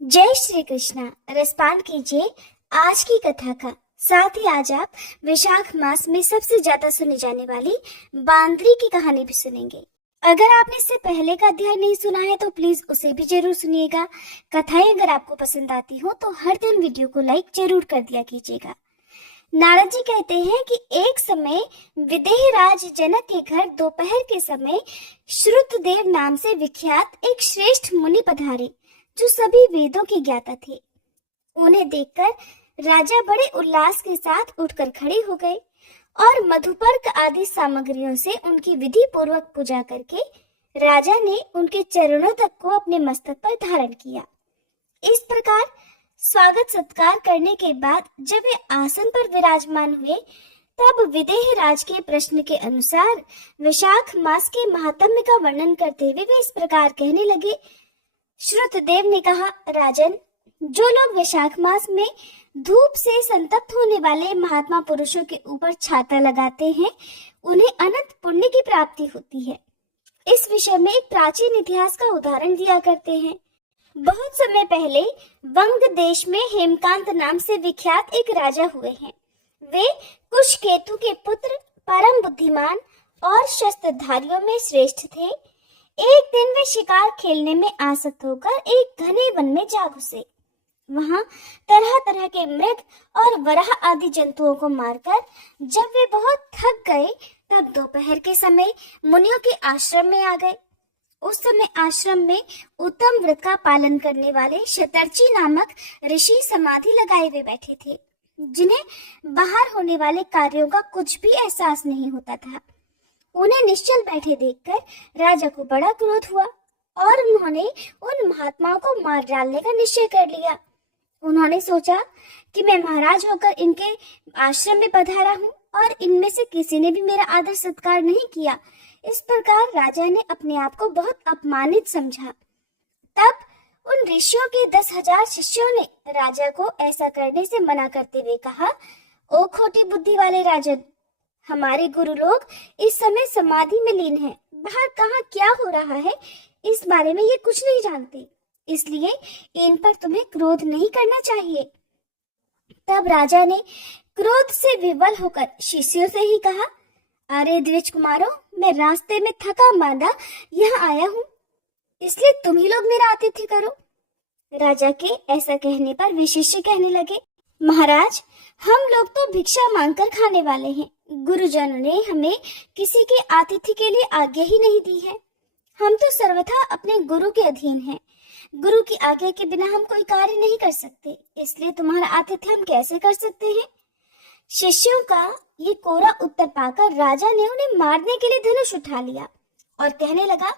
जय श्री कृष्णा। रसपान कीजिए आज की कथा का। साथ ही आज आप वैशाख मास में सबसे ज्यादा सुनी जाने वाली बांदरी की कहानी भी सुनेंगे। अगर आपने इससे पहले का अध्याय नहीं सुना है तो प्लीज उसे भी जरूर सुनिएगा। कथाएं अगर आपको पसंद आती हो तो हर दिन वीडियो को लाइक जरूर कर दिया कीजिएगा। नारद जी कहते हैं कि एक समय विदेह राज जनक के घर दोपहर के समय श्रुतदेव नाम से विख्यात एक श्रेष्ठ मुनि पधारे, जो सभी वेदों के ज्ञाता थे। उन्हें देखकर राजा बड़े उल्लास के साथ उठकर खड़े हो गए और मधुपर्क आदि सामग्रियों से उनकी विधि पूर्वक पूजा करके राजा ने उनके चरणों तक को अपने मस्तक पर धारण किया। इस प्रकार स्वागत सत्कार करने के बाद जब वे आसन पर विराजमान हुए, तब विदेह राज के प्रश्न के अनुसार वैशाख मास के महात्म्य का वर्णन करते हुए वे इस प्रकार कहने लगे। श्रुतदेव ने कहा, राजन, जो लोग वैशाख मास में धूप से संतप्त होने वाले महात्मा पुरुषों के ऊपर छाता लगाते हैं, उन्हें अनंत पुण्य की प्राप्ति होती है। इस विषय में एक प्राचीन इतिहास का उदाहरण दिया करते हैं। बहुत समय पहले वंग देश में हेमकांत नाम से विख्यात एक राजा हुए हैं। वे कुशकेतु के पुत्र, परम बुद्धिमान और शस्त्रधारियों में श्रेष्ठ थे। एक दिन वे शिकार खेलने में आसक्त होकर एक घने वन में जा घुसे। वहां तरह तरह के मृग और वराह आदि जंतुओं को मारकर जब वे बहुत थक गए, तब दोपहर के समय मुनियों के आश्रम में आ गए। उस समय आश्रम में उत्तम व्रत का पालन करने वाले शतर्ची नामक ऋषि समाधि लगाए हुए बैठे थे, जिन्हें बाहर होने वाले कार्यों का कुछ भी एहसास नहीं होता था। उन्हें निश्चल बैठे देखकर राजा को बड़ा क्रोध हुआ और उन्होंने उन महात्माओं को मार डालने का निश्चय कर लिया। उन्होंने सोचा कि मैं महाराज होकर इनके आश्रम में पधारा हूँ और इनमें से किसी ने भी मेरा आदर सत्कार नहीं किया। इस प्रकार राजा ने अपने आप को बहुत अपमानित समझा। तब उन ऋषियों के 10,000 शिष्यों ने राजा को ऐसा करने से मना करते हुए कहा, ओ खोटी बुद्धि वाले राजन, हमारे गुरु लोग इस समय समाधि में लीन हैं। बाहर कहाँ क्या हो रहा है इस बारे में ये कुछ नहीं जानते, इसलिए इन पर तुम्हें क्रोध नहीं करना चाहिए। तब राजा ने क्रोध से विवल होकर शिष्यों से ही कहा, अरे द्विज कुमारों, मैं रास्ते में थका मांदा यहाँ आया हूँ, इसलिए तुम ही लोग मेरा आतिथ्य करो। राजा के ऐसा कहने पर वे शिष्य कहने लगे, महाराज, हम लोग तो भिक्षा मांगकर खाने वाले हैं। गुरुजनों ने हमें किसी के आतिथ्य के लिए आज्ञा ही नहीं दी है। हम तो सर्वथा अपने गुरु के अधीन हैं। गुरु की आज्ञा के बिना हम कोई कार्य नहीं कर सकते, इसलिए तुम्हारा आतिथ्य हम कैसे कर सकते हैं? शिष्यों का ये कोरा उत्तर पाकर राजा ने उन्हें मारने के लिए धनुष उठा लिया और कहने लगा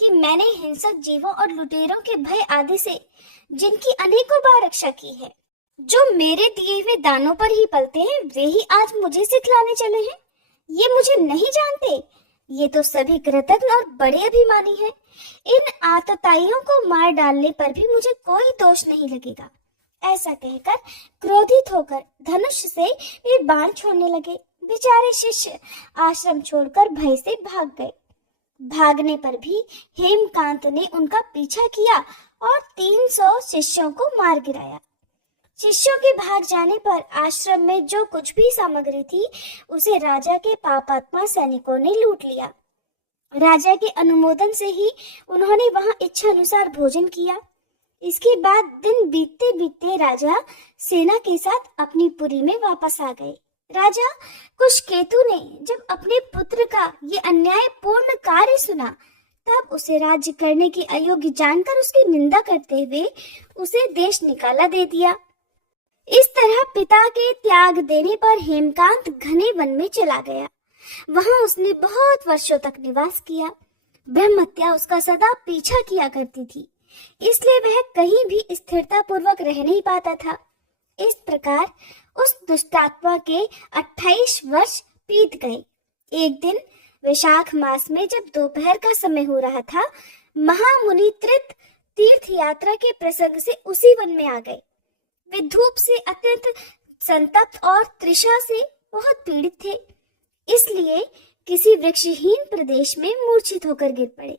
कि मैंने हिंसक जीवों और लुटेरों के भय आदि से जिनकी अनेकों बार रक्षा की है, जो मेरे दिए हुए दानों पर ही पलते हैं, वे ही आज मुझे सिखलाने चले हैं। ये मुझे नहीं जानते, ये तो सभी कृतज्ञ और बड़े अभिमानी हैं। इन आतताइयों को मार डालने पर भी मुझे कोई दोष नहीं लगेगा। ऐसा कहकर क्रोधित होकर धनुष से वे बाण छोड़ने लगे। बेचारे शिष्य आश्रम छोड़कर भय से भाग गए। भागने पर भी हेमकांत ने उनका पीछा किया और 300 शिष्यों को मार गिराया। शिष्यों के भाग जाने पर आश्रम में जो कुछ भी सामग्री थी, उसे राजा के पापात्मा सैनिकों ने लूट लिया। राजा के अनुमोदन से ही उन्होंने वहां इच्छा अनुसार भोजन किया। इसके बाद दिन बीतते बीतते राजा सेना के साथ अपनी पुरी में वापस आ गए। राजा कुशकेतु ने जब अपने पुत्र का ये अन्यायपूर्ण कार्य सुना, तब उसे राज्य करने की अयोग्य जानकर उसकी निंदा करते हुए उसे देश निकाला दे दिया। इस तरह पिता के त्याग देने पर हेमकांत घने वन में चला गया। वहां उसने बहुत वर्षों तक निवास किया। ब्रह्महत्या उसका सदा पीछा किया करती थी, इसलिए वह कहीं भी स्थिरता पूर्वक रह नहीं पाता था। इस प्रकार उस दुष्टात्मा के 28 वर्ष बीत गए। एक दिन वैशाख मास में जब दोपहर का समय हो रहा था, महामुनि त्रित तीर्थ यात्रा के प्रसंग से उसी वन में आ गए। वे धूप से अत्यंत संतप्त और तृषा से बहुत पीड़ित थे, इसलिए किसी वृक्षहीन प्रदेश में मूर्छित होकर गिर पड़े।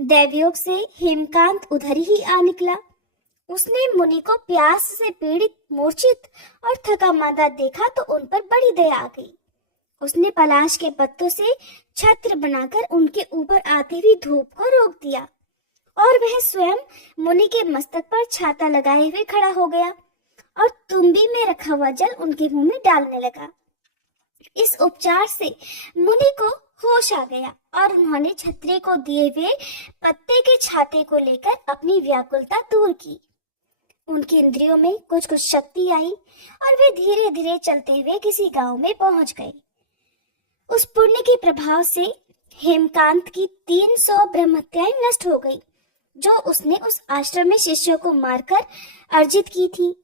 दैवयोग से हेमकांत उधर ही आ निकला। उसने मुनि को प्यास से पीड़ित, मूर्छित और थका मांदा देखा तो उन पर बड़ी दया आ गई। उसने पलाश के पत्तों से छत्र बनाकर उनके ऊपर आती हुई धूप को रोक दिया और वह स्वयं मुनि के मस्तक पर छाता लगाए हुए खड़ा हो गया और तुम्बी में रखा हुआ जल उनके मुंह में डालने लगा। इस उपचार से मुनि को होश आ गया और उन्होंने छत्री को दिए हुए पत्ते के छाते को लेकर अपनी व्याकुलता दूर की। उनकी इंद्रियों में कुछ कुछ शक्ति आई और वे धीरे धीरे चलते हुए किसी गांव में पहुंच गए। उस पुण्य के प्रभाव से हेमकांत की 300 ब्रह्महत्याएं नष्ट हो गई, जो उसने उस आश्रम में शिष्यों को मारकर अर्जित की थी।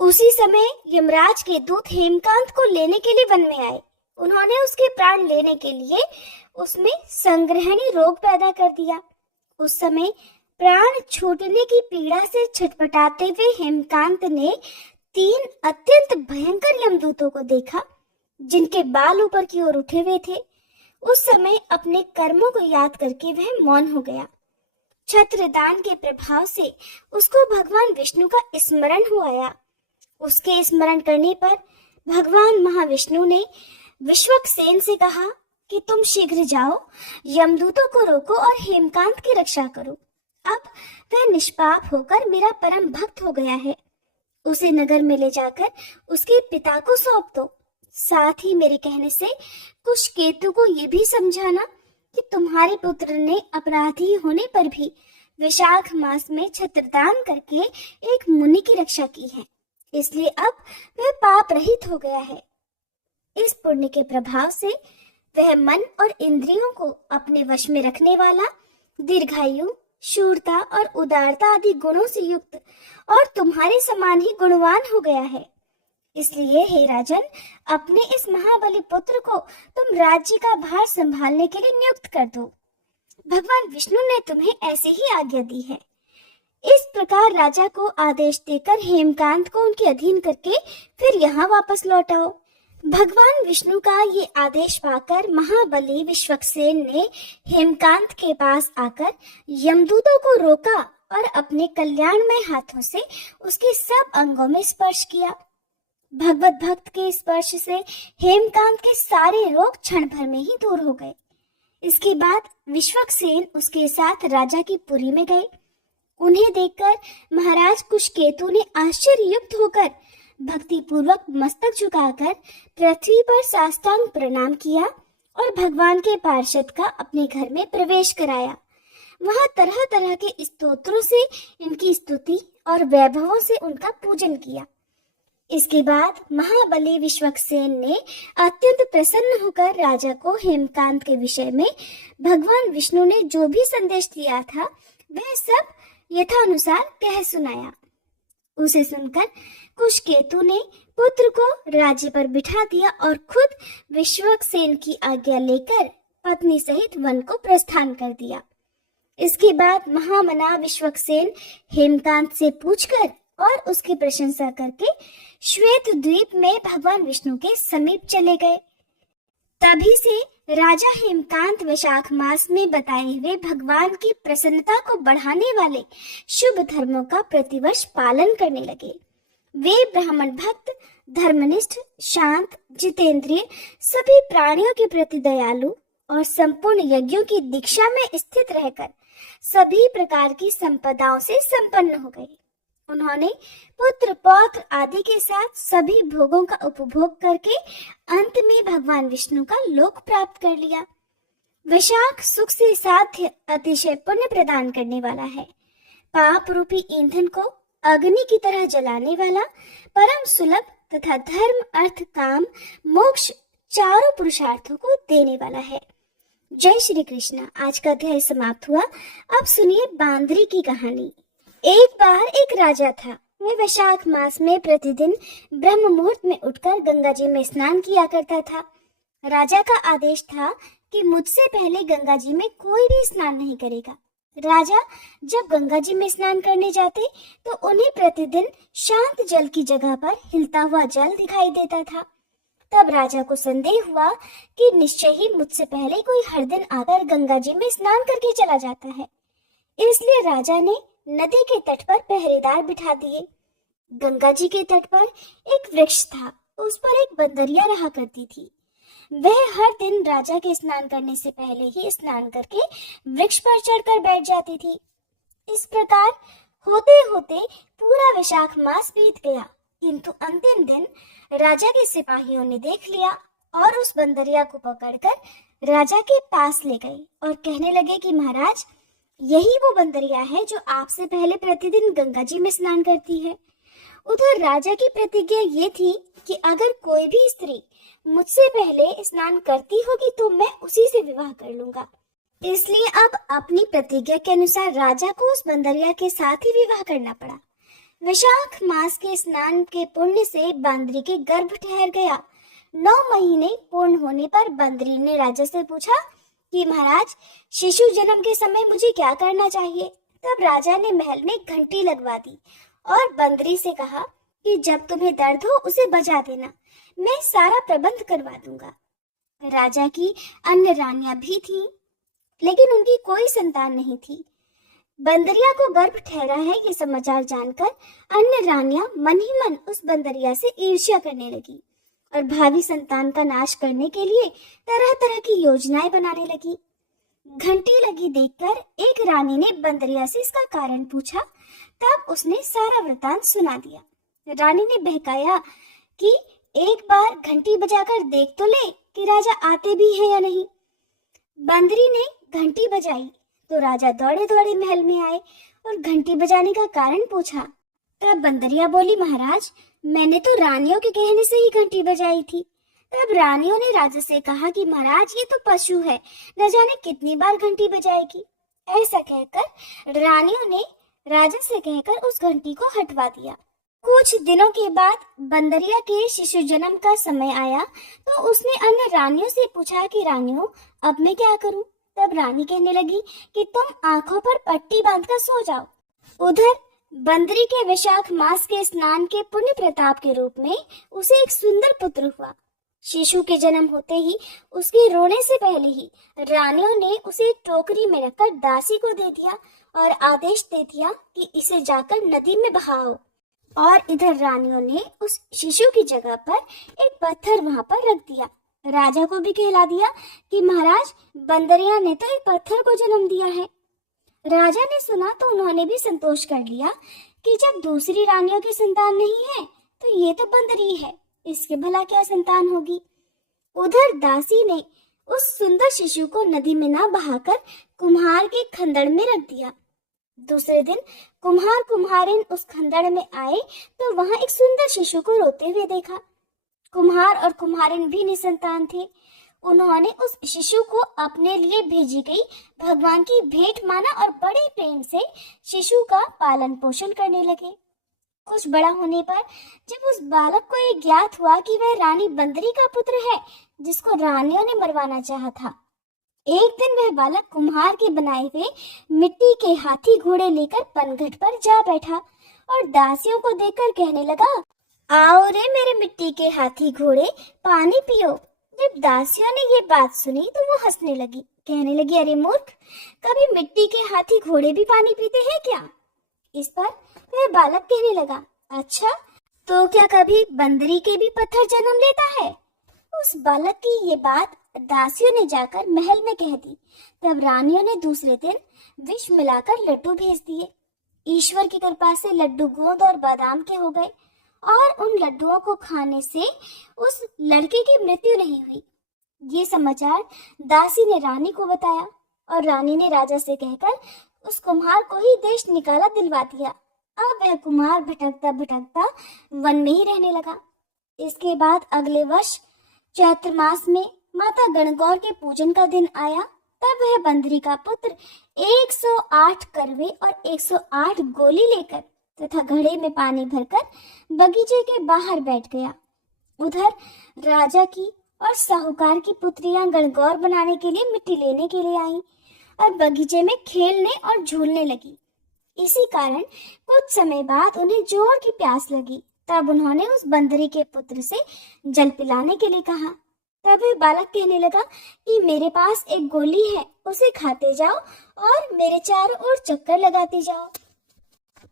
उसी समय यमराज के दूत हेमकांत को लेने के लिए वन में आए। उन्होंने उसके प्राण लेने के लिए उसमें संग्रहणी रोग पैदा कर दिया। उस समय प्राण छूटने की पीड़ा से छटपटाते हुए हेमकांत ने 3 अत्यंत भयंकर यमदूतों को देखा, जिनके बाल ऊपर की ओर उठे हुए थे। उस समय अपने कर्मों को याद करके वह मौन हो गया। छत्रदान के प्रभाव से उसको भगवान विष्णु का स्मरण हो आया। उसके स्मरण करने पर भगवान महाविष्णु ने विश्वक्सेन से कहा कि तुम शीघ्र जाओ, यमदूतों को रोको और हेमकांत की रक्षा करो। अब वह निष्पाप होकर मेरा परम भक्त हो गया है। उसे नगर में ले जाकर उसके पिता को सौंप दो। साथ ही मेरे कहने से कुशकेतु को ये भी समझाना कि तुम्हारे पुत्र ने अपराधी होने पर भी विशाख मास में छत्रदान करके एक मुनि की रक्षा की है, इसलिए अब वह पाप रहित हो गया है। इस पुण्य के प्रभाव से वह मन और इंद्रियों को अपने वश में रखने वाला, दीर्घायु, शूरता और उदारता आदि गुणों से युक्त और तुम्हारे समान ही गुणवान हो गया है। इसलिए हे राजन, अपने इस महाबली पुत्र को तुम राज्य का भार संभालने के लिए नियुक्त कर दो। भगवान विष्णु ने तुम्हें ऐसे ही आज्ञा दी है। इस प्रकार राजा को आदेश देकर हेमकांत को उनके अधीन करके फिर यहाँ वापस लौट आओ। भगवान विष्णु का ये आदेश पाकर महाबली विश्वक्सेन ने हेमकांत के पास आकर यमदूतों को रोका और अपने कल्याणमय हाथों से उसके सब अंगों में स्पर्श किया। भगवत भक्त के स्पर्श से हेमकांत के सारे रोग क्षण भर में ही दूर हो गए। इसके बाद विश्वक्सेन उसके साथ राजा की पुरी में गए। उन्हें देखकर महाराज कुशकेतु ने आश्चर्ययुक्त होकर भक्ति पूर्वक मस्तक झुकाकर पृथ्वी पर साष्टांग प्रणाम किया और भगवान के पार्षद का अपने घर में प्रवेश कराया। वहां तरह तरह के स्तोत्रों से इनकी स्तुति और वैभवों से उनका पूजन किया। इसके बाद महाबली विश्वक्सेन ने अत्यंत प्रसन्न होकर राजा को हेमकांत के विषय में भगवान विष्णु ने जो भी संदेश दिया था वह सब यथानुसार कह सुनाया। उसे सुनकर कुशकेतु ने पुत्र को राज्य पर बिठा दिया और खुद विश्वक्सेन की आज्ञा लेकर पत्नी सहित वन को प्रस्थान कर दिया। इसके बाद महामना विश्वक्सेन हेमकांत से पूछकर और उसकी प्रशंसा करके श्वेत द्वीप में भगवान विष्णु के समीप चले गए। तभी से राजा हेमकांत वैशाख मास में बताए हुए भगवान की प्रसन्नता को बढ़ाने वाले शुभ धर्मों का प्रतिवर्ष पालन करने लगे। वे ब्राह्मण भक्त, धर्मनिष्ठ, शांत, जितेंद्रिय, सभी प्राणियों के प्रति दयालु और संपूर्ण यज्ञों की दीक्षा में स्थित रहकर सभी प्रकार की संपदाओं से संपन्न हो गए। उन्होंने पुत्र पौत्र आदि के साथ सभी भोगों का उपभोग करके अंत में भगवान विष्णु का लोक प्राप्त कर लिया। वैशाख सुख से साध्य अतिशय पुण्य प्रदान करने वाला है। पाप रूपी ईंधन को अग्नि की तरह जलाने वाला, परम सुलभ तथा धर्म, अर्थ, काम, मोक्ष चारों पुरुषार्थों को देने वाला है। जय श्री कृष्ण। आज का अध्याय समाप्त हुआ। अब सुनिए बांदरी की कहानी। एक बार एक राजा था। वह वैशाख मास में प्रतिदिन ब्रह्म मुहूर्त में उठकर गंगा जी में स्नान किया करता था। राजा का आदेश था कि मुझसे पहले गंगा जी में कोई भी स्नान नहीं करेगा। राजा जब गंगा जी में स्नान करने जाते तो उन्हें प्रतिदिन शांत जल की जगह पर हिलता हुआ जल दिखाई देता था। तब राजा को संदेह हुआ कि निश्चय ही मुझसे पहले कोई हर दिन आकर गंगा जी में स्नान करके चला जाता है। इसलिए राजा ने नदी के तट पर पहरेदार बिठा दिए। गंगा जी के तट पर एक वृक्ष था, उस पर एक बंदरिया रहा करती थी। वह हर दिन राजा के स्नान करने से पहले ही स्नान करके वृक्ष पर चढ़कर बैठ जाती थी। इस प्रकार होते होते पूरा वैशाख मास बीत गया, किंतु अंतिम दिन राजा के सिपाहियों ने देख लिया और उस बंदरिया को पकड़कर राजा के पास ले गए और कहने लगे कि महाराज, यही वो बंदरिया है जो आपसे पहले प्रतिदिन गंगा जी में स्नान करती है। उधर राजा की प्रतिज्ञा ये थी कि अगर कोई भी स्त्री मुझसे पहले स्नान करती होगी तो मैं उसी से विवाह कर लूंगा। इसलिए अब अपनी प्रतिज्ञा के अनुसार राजा को उस बंदरिया के साथ ही विवाह करना पड़ा। वैशाख मास के स्नान के पुण्य से बंदरी के गर्भ ठहर गया। 9 महीने पूर्ण होने पर बंदरी ने राजा से पूछा कि महाराज, शिशु जन्म के समय मुझे क्या करना चाहिए। तब राजा ने महल में घंटी लगवा दी और बंदरी से कहा कि जब तुम्हें दर्द हो उसे बजा देना, मैं सारा प्रबंध करवा दूंगा। राजा की अन्य रानियां भी थीं, लेकिन उनकी कोई संतान नहीं थी। बंदरिया को गर्भ ठहरा है ये समाचार जानकर अन्य रानियां मन ही मन उस बंदरिया से ईर्ष्या करने लगी और भावी संतान का नाश करने के लिए तरह तरह की योजनाएं बनाने लगी। घंटी लगी देखकर एक रानी ने बंदरिया से इसका कारण पूछा। तब उसने सारा वृतांत सुना दिया। रानी ने बहकाया कि एक बार घंटी बजाकर देख तो ले कि राजा आते भी हैं या नहीं। बंदरी ने घंटी बजाई तो राजा दौड़े दौड़े महल में आए और घंटी बजाने का कारण पूछा। तब बंदरिया बोली, महाराज, मैंने तो रानियों के कहने से ही घंटी बजाई थी। तब रानियों ने राजा से कहा कि महाराज, ये तो पशु है, न जाने कितनी बार घंटी बजाएगी। ऐसा कहकर रानियों ने राजा से कहकर उस घंटी को हटवा दिया। कुछ दिनों के बाद बंदरिया के शिशु जन्म का समय आया तो उसने अन्य रानियों से पूछा कि रानियों, अब मैं क्या करूं। तब रानी कहने लगी कि तुम आंखों पर पट्टी बांधकर सो जाओ। उधर बंदरी के वैशाख मास के स्नान के पुण्य प्रताप के रूप में उसे एक सुंदर पुत्र हुआ। शिशु के जन्म होते ही उसके रोने से पहले ही रानियों ने उसे एक टोकरी में रखकर दासी को दे दिया और आदेश दे दिया कि इसे जाकर नदी में बहाओ। और इधर रानियों ने उस शिशु की जगह पर एक पत्थर वहां पर रख दिया। राजा को भी कहला दिया कि महाराज, बंदरिया ने तो एक पत्थर को जन्म दिया है। राजा ने सुना तो उन्होंने भी संतोष कर लिया कि जब दूसरी रानियों की संतान नहीं है तो ये तो बंदरी है, इसके भला क्या संतान होगी। उधर दासी ने उस सुंदर शिशु को नदी में ना बहाकर कुम्हार के खंदड़ में रख दिया। दूसरे दिन कुम्हार कुम्हारिन उस खंदड़ में आए तो वहां एक सुंदर शिशु को रोते हुए देखा। कुम्हार और कुम्हारिन भी निसंतान थे। उन्होंने उस शिशु को अपने लिए भेजी गई भगवान की भेंट माना और बड़े प्रेम से शिशु का पालन पोषण करने लगे। कुछ बड़ा होने पर जब उस बालक को ये ज्ञात हुआ कि वह रानी बंदरी का पुत्र है जिसको रानियों ने मरवाना चाहा था, एक दिन वह बालक कुम्हार के बनाए हुए मिट्टी के हाथी घोड़े लेकर पनघट पर जा बैठा और दासियों को देखकर कहने लगा, आओ रे मेरे मिट्टी के हाथी घोड़े, पानी पियो। जब दासियों ने ये बात सुनी तो वो हंसने लगी, कहने लगी, अरे मूर्ख, कभी मिट्टी के हाथी घोड़े भी पानी पीते हैं क्या। इस पर वह बालक कहने लगा, अच्छा, तो क्या कभी बंदरी के भी पत्थर जन्म लेता है। उस बालक की ये बात दासियों ने जाकर महल में कह दी। तब रानियों ने दूसरे दिन विष मिलाकर लड्डू भेज दिए। ईश्वर की कृपा से लड्डू गोंद और बादाम के हो गए और उन लड्डुओं को खाने से उस लड़के की मृत्यु नहीं हुई। ये समाचार दासी ने रानी को बताया और रानी ने राजा से कहकर उस कुम्हार को ही देश निकाला दिलवा दिया। अब वह कुम्हार भटकता भटकता वन में ही रहने लगा। इसके बाद अगले वर्ष चैत्र मास में माता गणगौर के पूजन का दिन आया। तब वह बंदरी का पुत्र 108 करवे और 108 गोली लेकर तथा घड़े में पानी भरकर बगीचे के बाहर बैठ गया। उधर राजा की और साहूकार की पुत्रियां गणगौर बनाने के लिए मिट्टी लेने के लिए आईं और बगीचे में खेलने और झूलने लगी। इसी कारण कुछ समय बाद उन्हें जोर की प्यास लगी। तब उन्होंने उस बंदरी के पुत्र से जल पिलाने के लिए कहा। तब वह बालक कहने लगा कि मेरे पास एक गोली है, उसे खाते जाओ और मेरे चारों ओर चक्कर लगाते जाओ।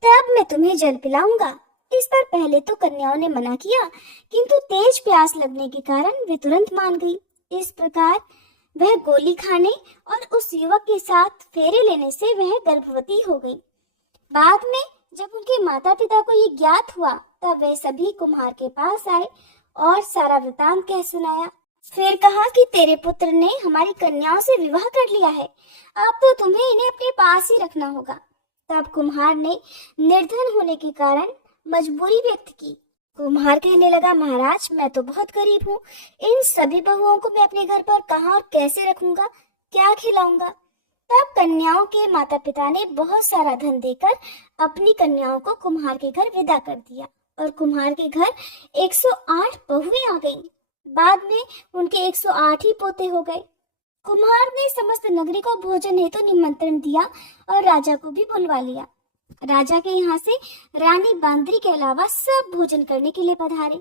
तब मैं तुम्हें जल पिलाऊंगा। इस पर पहले तो कन्याओं ने मना किया, किंतु तेज प्यास लगने के कारण वे तुरंत मान गई। इस प्रकार वह गोली खाने और उस युवक के साथ फेरे लेने से वह गर्भवती हो गई। बाद में जब उनके माता पिता को ये ज्ञात हुआ, तब वे सभी कुम्हार के पास आए और सारा वृतांत कह सुनाया। फिर कहा कि तेरे पुत्र ने हमारी कन्याओं से विवाह कर लिया है, अब तो तुम्हें इन्हें अपने पास ही रखना होगा। तब कुम्हार ने निर्धन होने के कारण मजबूरी व्यक्त की। कुम्हार कहने लगा, महाराज मैं तो बहुत गरीब हूँ, इन सभी बहुओं को मैं अपने घर पर कहाँ और कैसे रखूंगा, क्या खिलाऊंगा। तब कन्याओं के माता पिता ने बहुत सारा धन देकर अपनी कन्याओं को कुम्हार के घर विदा कर दिया और कुम्हार के घर 108 बहुएं आ गईं। बाद में उनके 108 ही पोते हो गए। कुम्हार ने समस्त नगरी को भोजन हेतु निमंत्रण दिया और राजा को भी बुलवा लिया। राजा के यहाँ से रानी बांदरी के अलावा सब भोजन करने के लिए पधारे।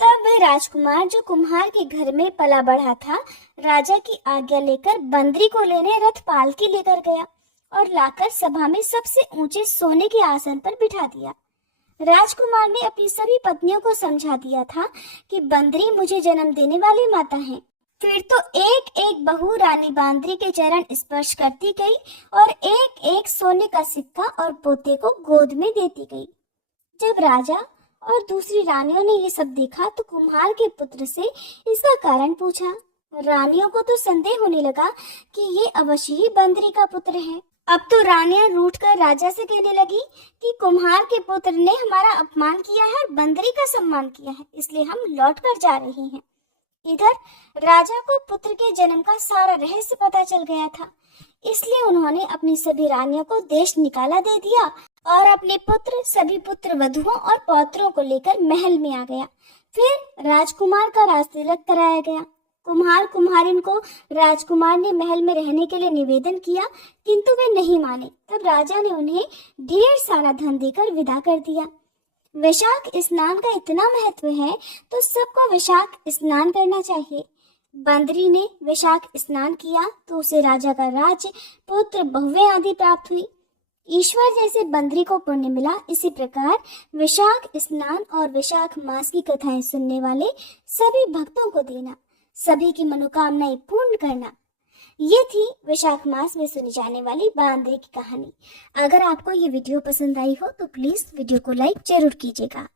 तब वह राजकुमार जो कुम्हार के घर में पला बढ़ा था, राजा की आज्ञा लेकर बंदरी को लेने रथ पालकी लेकर गया और लाकर सभा में सबसे ऊंचे सोने के आसन पर बिठा दिया। राजकुमार ने अपनी सभी पत्नियों को समझा दिया था कि बंदरी मुझे जन्म देने वाली माता है। फिर तो एक एक बहू रानी बांदरी के चरण स्पर्श करती गई और एक एक सोने का सिक्का और पोते को गोद में देती गई। जब राजा और दूसरी रानियों ने ये सब देखा तो कुम्हार के पुत्र से इसका कारण पूछा। रानियों को तो संदेह होने लगा कि ये अवश्य ही बंदरी का पुत्र है। अब तो रानियां रूठकर राजा से कहने लगी कि कुम्हार के पुत्र ने हमारा अपमान किया है और बंदरी का सम्मान किया है, इसलिए हम लौट कर जा रहे हैं। इधर राजा को पुत्र के जन्म का सारा रहस्य पता चल गया था, इसलिए उन्होंने अपनी सभी रानियों को देश निकाला दे दिया और अपने पुत्र, सभी पुत्र वधुओं और पौत्रों को लेकर महल में आ गया। फिर राजकुमार का राजतिलक कराया गया। कुम्हार कुम्हारिन को राजकुमार ने महल में रहने के लिए निवेदन किया, किंतु वे नहीं माने। तब राजा ने उन्हें ढेर सारा धन देकर विदा कर दिया। वैशाख स्नान का इतना महत्व है तो सबको वैशाख स्नान करना चाहिए। बंदरी ने वैशाख स्नान किया तो उसे राजा का राज्य, पुत्र, बहुएं आदि प्राप्त हुई। ईश्वर जैसे बंदरी को पुण्य मिला। इसी प्रकार वैशाख स्नान और वैशाख मास की कथाएं सुनने वाले सभी भक्तों को देना, सभी की मनोकामनाएं पूर्ण करना। ये थी वैशाख मास में सुनी जाने वाली बांदरी की कहानी। अगर आपको ये वीडियो पसंद आई हो तो प्लीज वीडियो को लाइक जरूर कीजिएगा।